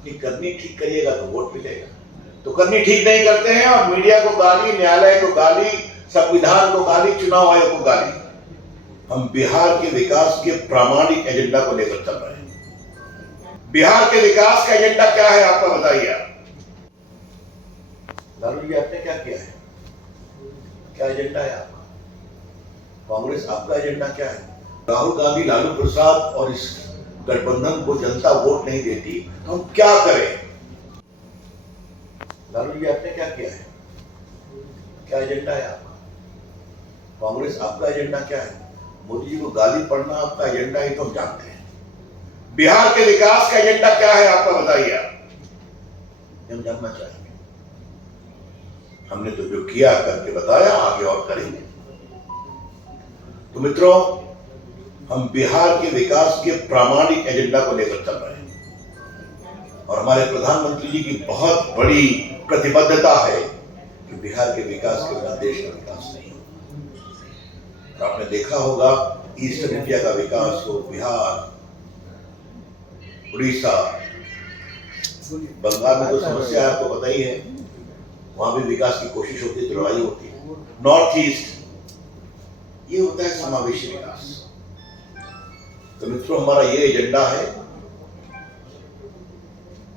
अपनी करनी ठीक करिएगा तो वोट मिलेगा। तो करनी ठीक नहीं करते हैं और मीडिया को गाली, न्यायालय को गाली, संविधान को गाली, चुनाव आयोग को गाली। हम बिहार के विकास के प्रामाणिक एजेंडा को लेकर चल रहे हैं। बिहार के विकास का एजेंडा क्या है आपका बताइए। लालू जी आपने क्या किया है? क्या एजेंडा है आपका? कांग्रेस आपका एजेंडा क्या है? राहुल गांधी, लालू प्रसाद और इस गठबंधन को जनता वोट नहीं देती तो हम क्या करें? लालू जी आपने क्या किया है? क्या एजेंडा है आपका? कांग्रेस आपका एजेंडा क्या है? मोदी जी को गाली पढ़ना आपका एजेंडा है तो हम जानते हैं। बिहार के विकास का एजेंडा क्या है आपका बताइए। हम जानना चाहेंगे। हमने तो जो किया करके बताया, आगे और करेंगे। तो मित्रों, हम बिहार के विकास के प्रामाणिक एजेंडा को लेकर चल रहे हैं और हमारे प्रधानमंत्री जी की बहुत बड़ी प्रतिबद्धता है कि बिहार के विकास के बिना देश का विकास नहीं हो। और आपने देखा होगा ईस्टर्न इंडिया का विकास हो, बिहार, उड़ीसा, बंगाल में तो समस्या आपको पता ही है, वहां भी विकास की कोशिश होती है, लड़ाई होती है। नॉर्थ ईस्ट, ये होता है समावेशी विकास। तो मित्रों, हमारा ये एजेंडा है।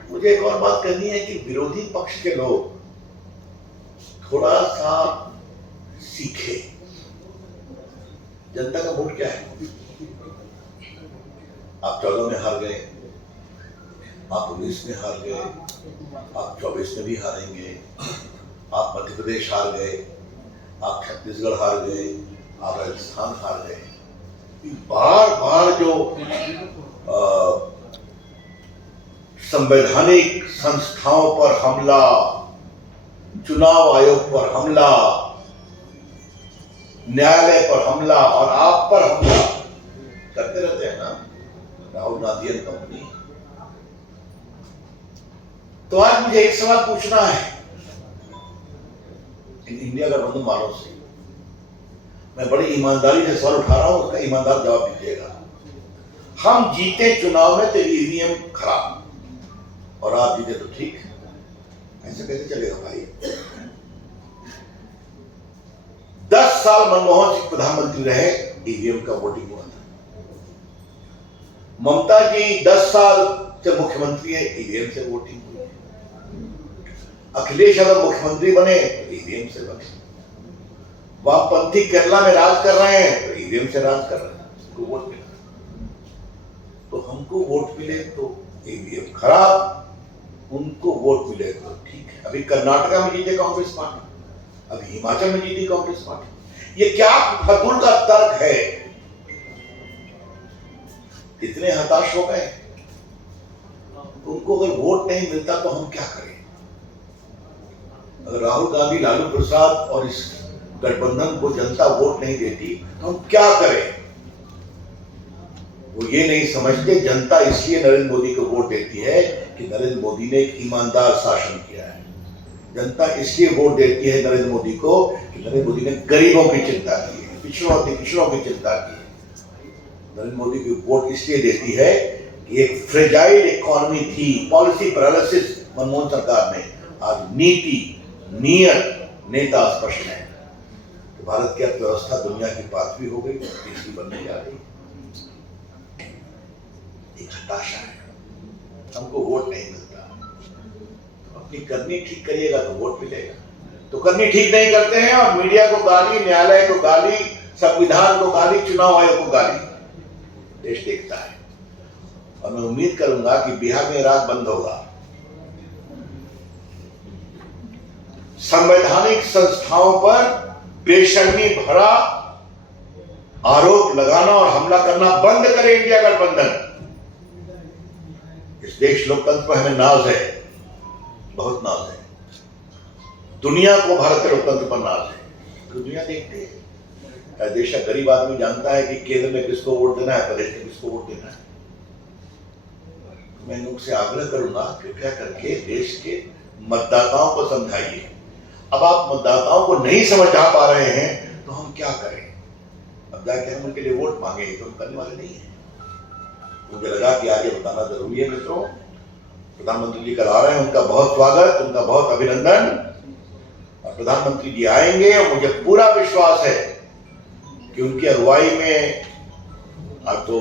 मुझे एक और बात करनी है कि विरोधी पक्ष के लोग थोड़ा सा सीखे। जनता का वोट क्या है? आप 14 में हार गए, आप 19 में हार गए, आप 24 में भी हारेंगे, आप मध्य प्रदेश हार गए, आप छत्तीसगढ़ हार गए, आप राजस्थान हार गए। बार बार जो संवैधानिक संस्थाओं पर हमला, चुनाव आयोग पर हमला, न्यायालय पर हमला और आप पर हमला करते रहते हैं ना राहुल गांधी एंड कंपनी। तो आज मुझे एक सवाल पूछना है इन इंडिया गठबंधन वालों से। मैं बड़ी ईमानदारी से सवाल उठा रहा हूं, उसका ईमानदार जवाब दीजिएगा। हम जीते चुनाव में तो ईवीएम खराब और आप जीते तो ठीक, ऐसे कैसे चलेगा भाई? 10 साल मनमोहन सिंह प्रधानमंत्री रहे, ईवीएम का वोटिंग हुआ था। ममता जी 10 साल से मुख्यमंत्री है, ईवीएम से वोटिंग हुई। अखिलेश यादव मुख्यमंत्री बने, ईवीएम से बने। वामपंथी केरला में राज कर रहे हैं, तो ईवीएम से राज कर रहे हैं, उनको वोट मिला। तो हमको वोट मिले तो ईवीएम खराब, उनको वोट मिले तो ठीक है। अभी कर्नाटका में जीते कांग्रेस पार्टी, अभी हिमाचल में जीती कांग्रेस पार्टी। ये क्या फजूल का तर्क है? इतने हताश हो गए। उनको अगर वोट नहीं मिलता तो हम क्या करें? अगर राहुल गांधी, लालू प्रसाद और इस गठबंधन को जनता वोट नहीं देती तो हम क्या करें? वो ये नहीं समझते जनता इसलिए नरेंद्र मोदी को वोट देती है कि नरेंद्र मोदी ने एक ईमानदार शासन किया है। जनता इसलिए वोट देती है नरेंद्र मोदी को कि नरेंद्र मोदी ने गरीबों की चिंता की है, पिछड़ों की चिंता की है। नरेंद्र मोदी की वोट इसलिए देती है कि एक फ्रेजाइल इकोनॉमी थी, पॉलिसी पैरालिसिस मनमोहन सरकार में, आज नीति, नियत, नेता स्पष्ट है। तो भारत की अर्थव्यवस्था दुनिया की 5वीं हो गई, 30वीं बनने जा रही है। एक हताशा है, हमको वोट नहीं मिलता। तो अपनी करनी ठीक करिएगा तो वोट मिलेगा। तो करनी ठीक नहीं करते हैं और मीडिया को गाली, न्यायालय को गाली, संविधान को गाली, चुनाव आयोग को गाली। देश देखता है और मैं उम्मीद करूंगा कि बिहार में राज बंद होगा। संवैधानिक संस्थाओं पर बेशर्मी भरा आरोप लगाना और हमला करना बंद करे इंडिया गठबंधन। इस देश लोकतंत्र पर हमें नाज है, बहुत नाज है। दुनिया को भारत के लोकतंत्र पर नाज है। दुनिया देखती है, देश का गरीब आदमी जानता है कि केंद्र में किसको वोट देना है, प्रदेश में किसको वोट देना है। मैं उनसे आग्रह करूंगा, कृपया करके देश के मतदाताओं को समझाइए। अब आप मतदाताओं को नहीं समझा पा रहे हैं तो हम क्या करें? अब जाके हम उनके लिए वोट मांगे तो हम करने वाले नहीं है। मुझे लगा कि आज ये बताना जरूरी है मित्रों। प्रधानमंत्री जी कल आ रहे हैं, उनका बहुत स्वागत, उनका बहुत अभिनंदन। और प्रधानमंत्री जी आएंगे और मुझे पूरा विश्वास है कि उनकी अगुवाई में आज तो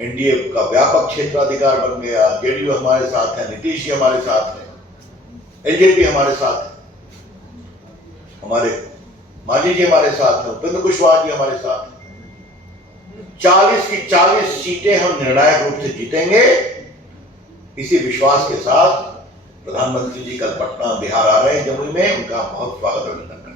एनडीए का व्यापक क्षेत्राधिकार बन गया, जेडीयू हमारे साथ है, नीतीश जी हमारे साथ है, एलजेपी हमारे साथ है, हमारे मांझी जी हमारे साथ है, उपेंद्र कुशवाहा जी हमारे साथ है। 40 की 40 सीटें हम निर्णायक रूप से जीतेंगे। इसी विश्वास के साथ प्रधानमंत्री जी कल पटना बिहार आ रहे हैं, जमुई में, उनका बहुत स्वागत अभिनंदन।